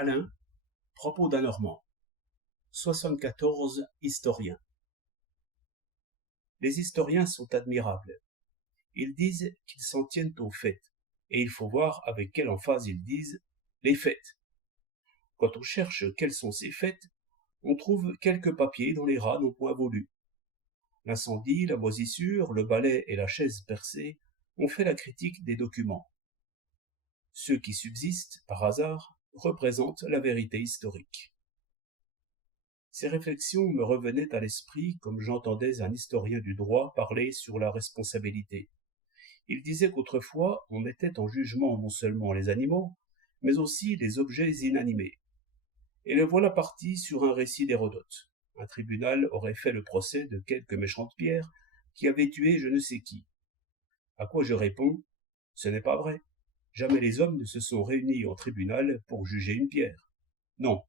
Alain, propos d'un Normand. 74 historiens. Les historiens sont admirables. Ils disent qu'ils s'en tiennent aux faits, et il faut voir avec quelle emphase ils disent les faits. Quand on cherche quels sont ces faits, on trouve quelques papiers dont les rats n'ont point voulu. L'incendie, la moisissure, le balai et la chaise percée ont fait la critique des documents. Ceux qui subsistent, par hasard, représentent la vérité historique. Ces réflexions me revenaient à l'esprit comme j'entendais un historien du droit parler sur la responsabilité. Il disait qu'autrefois on mettait en jugement non seulement les animaux, mais aussi les objets inanimés. Et le voilà parti sur un récit d'Hérodote. Un tribunal aurait fait le procès de quelques méchantes pierres qui avaient tué je ne sais qui. À quoi je réponds, ce n'est pas vrai. Jamais les hommes ne se sont réunis en tribunal pour juger une pierre. Non.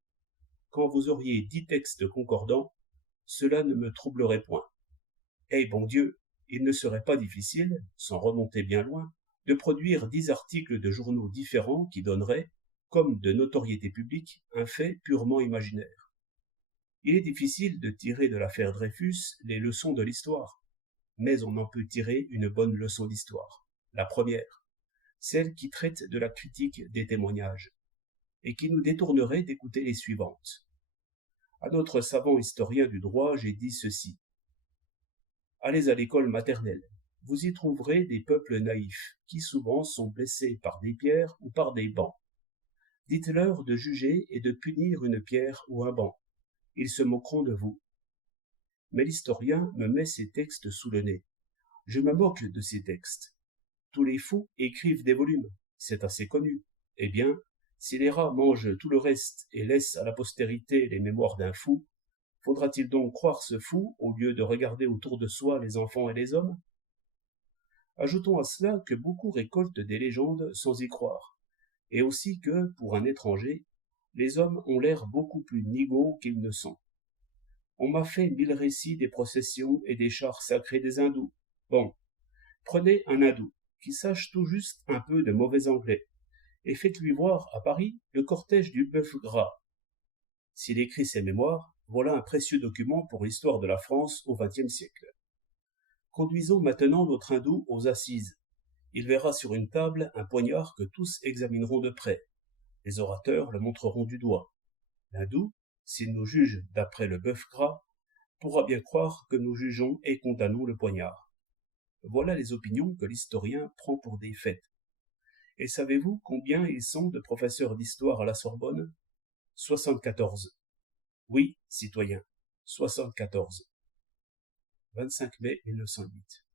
Quand vous auriez 10 textes concordants, cela ne me troublerait point. Eh bon Dieu, il ne serait pas difficile, sans remonter bien loin, de produire 10 articles de journaux différents qui donneraient, comme de notoriété publique, un fait purement imaginaire. Il est difficile de tirer de l'affaire Dreyfus les leçons de l'histoire, mais on en peut tirer une bonne leçon d'histoire. La première, celle qui traite de la critique des témoignages, et qui nous détournerait d'écouter les suivantes. À notre savant historien du droit, j'ai dit ceci. Allez à l'école maternelle. Vous y trouverez des peuples naïfs, qui souvent sont blessés par des pierres ou par des bancs. Dites-leur de juger et de punir une pierre ou un banc. Ils se moqueront de vous. Mais l'historien me met ces textes sous le nez. Je me moque de ces textes. Tous les fous écrivent des volumes, c'est assez connu. Eh bien, si les rats mangent tout le reste et laissent à la postérité les mémoires d'un fou, faudra-t-il donc croire ce fou au lieu de regarder autour de soi les enfants et les hommes? Ajoutons à cela que beaucoup récoltent des légendes sans y croire, et aussi que, pour un étranger, les hommes ont l'air beaucoup plus nigauds qu'ils ne sont. On m'a fait 1000 récits des processions et des chars sacrés des hindous. Bon, prenez un hindou, qui sache tout juste un peu de mauvais anglais, et faites-lui voir à Paris le cortège du bœuf gras. S'il écrit ses mémoires, voilà un précieux document pour l'histoire de la France au XXe siècle. Conduisons maintenant notre hindou aux assises. Il verra sur une table un poignard que tous examineront de près. Les orateurs le montreront du doigt. L'hindou, s'il nous juge d'après le bœuf gras, pourra bien croire que nous jugeons et condamnons le poignard. Voilà les opinions que l'historien prend pour des faits. Et savez-vous combien ils sont de professeurs d'histoire à la Sorbonne? 74. Oui, citoyens, 74. 25 mai 1908.